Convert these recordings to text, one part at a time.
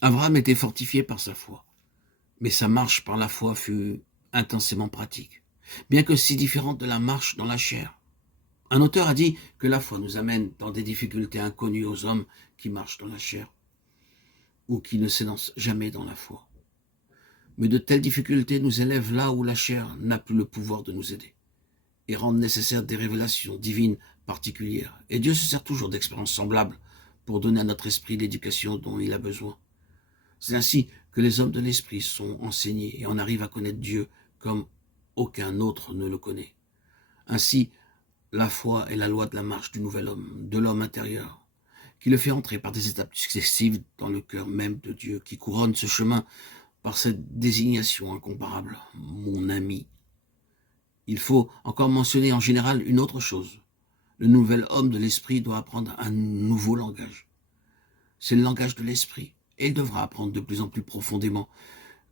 Abraham était fortifié par sa foi, mais sa marche par la foi fut intensément pratique, bien que si différente de la marche dans la chair. Un auteur a dit que la foi nous amène dans des difficultés inconnues aux hommes qui marchent dans la chair ou qui ne s'élancent jamais dans la foi. Mais de telles difficultés nous élèvent là où la chair n'a plus le pouvoir de nous aider et rendent nécessaires des révélations divines particulières. Et Dieu se sert toujours d'expériences semblables pour donner à notre esprit l'éducation dont il a besoin. C'est ainsi que les hommes de l'esprit sont enseignés et on arrive à connaître Dieu comme aucun autre ne le connaît. Ainsi, la foi est la loi de la marche du nouvel homme, de l'homme intérieur, qui le fait entrer par des étapes successives dans le cœur même de Dieu, qui couronne ce chemin par cette désignation incomparable, mon ami. Il faut encore mentionner en général une autre chose. Le nouvel homme de l'esprit doit apprendre un nouveau langage. C'est le langage de l'esprit, et il devra apprendre de plus en plus profondément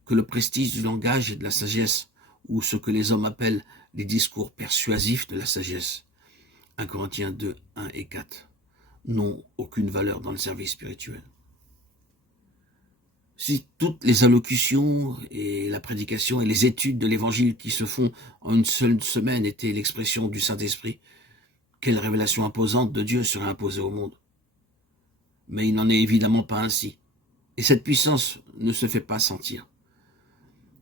que le prestige du langage et de la sagesse, ou ce que les hommes appellent les discours persuasifs de la sagesse, 1 Corinthiens 2, 1 et 4, n'ont aucune valeur dans le service spirituel. Si toutes les allocutions et la prédication et les études de l'évangile qui se font en une seule semaine étaient l'expression du Saint-Esprit, quelle révélation imposante de Dieu serait imposée au monde? Mais il n'en est évidemment pas ainsi. Et cette puissance ne se fait pas sentir.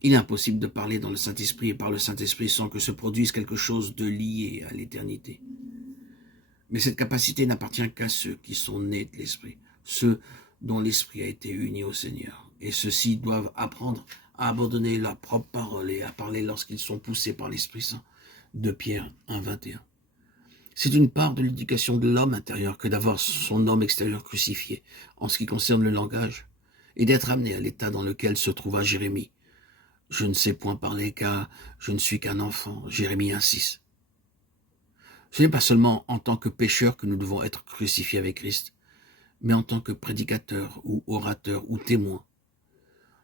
Il est impossible de parler dans le Saint-Esprit et par le Saint-Esprit sans que se produise quelque chose de lié à l'éternité. Mais cette capacité n'appartient qu'à ceux qui sont nés de l'Esprit, ceux dont l'Esprit a été uni au Seigneur. Et ceux-ci doivent apprendre à abandonner leur propre parole et à parler lorsqu'ils sont poussés par l'Esprit Saint. 2 Pierre 1, 21. C'est une part de l'éducation de l'homme intérieur que d'avoir son homme extérieur crucifié en ce qui concerne le langage et d'être amené à l'état dans lequel se trouva Jérémie. Je ne sais point parler car je ne suis qu'un enfant. Jérémie 1,6. Ce n'est pas seulement en tant que pécheurs que nous devons être crucifiés avec Christ, mais en tant que prédicateurs ou orateurs ou témoins.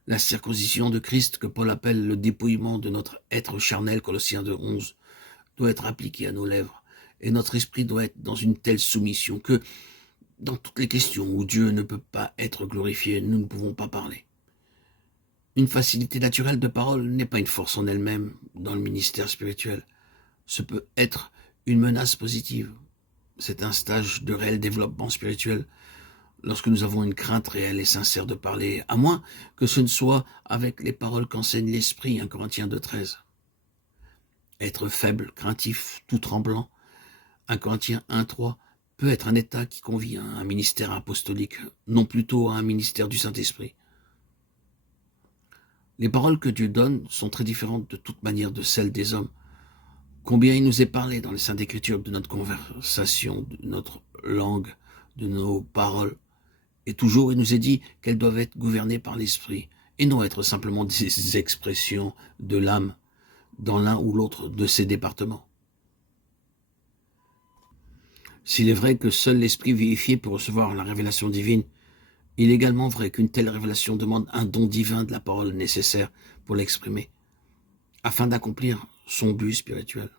La circoncision de Christ, que Paul appelle le dépouillement de notre être charnel, Colossiens 2,11, doit être appliquée à nos lèvres, et notre esprit doit être dans une telle soumission que, dans toutes les questions où Dieu ne peut pas être glorifié, nous ne pouvons pas parler. Une facilité naturelle de parole n'est pas une force en elle-même dans le ministère spirituel. Ce peut être une menace positive. C'est un stage de réel développement spirituel lorsque nous avons une crainte réelle et sincère de parler, à moins que ce ne soit avec les paroles qu'enseigne l'Esprit, 1 Corinthiens 2,13. Être faible, craintif, tout tremblant, 1 Corinthiens 1,3, peut être un état qui convient à un ministère apostolique, non plutôt à un ministère du Saint-Esprit. Les paroles que Dieu donne sont très différentes de toute manière de celles des hommes. Combien il nous est parlé dans les Saintes Écritures de notre conversation, de notre langue, de nos paroles. Et toujours il nous est dit qu'elles doivent être gouvernées par l'esprit et non être simplement des expressions de l'âme dans l'un ou l'autre de ces départements. S'il est vrai que seul l'esprit vivifié peut recevoir la révélation divine, il est également vrai qu'une telle révélation demande un don divin de la parole nécessaire pour l'exprimer, afin d'accomplir son but spirituel.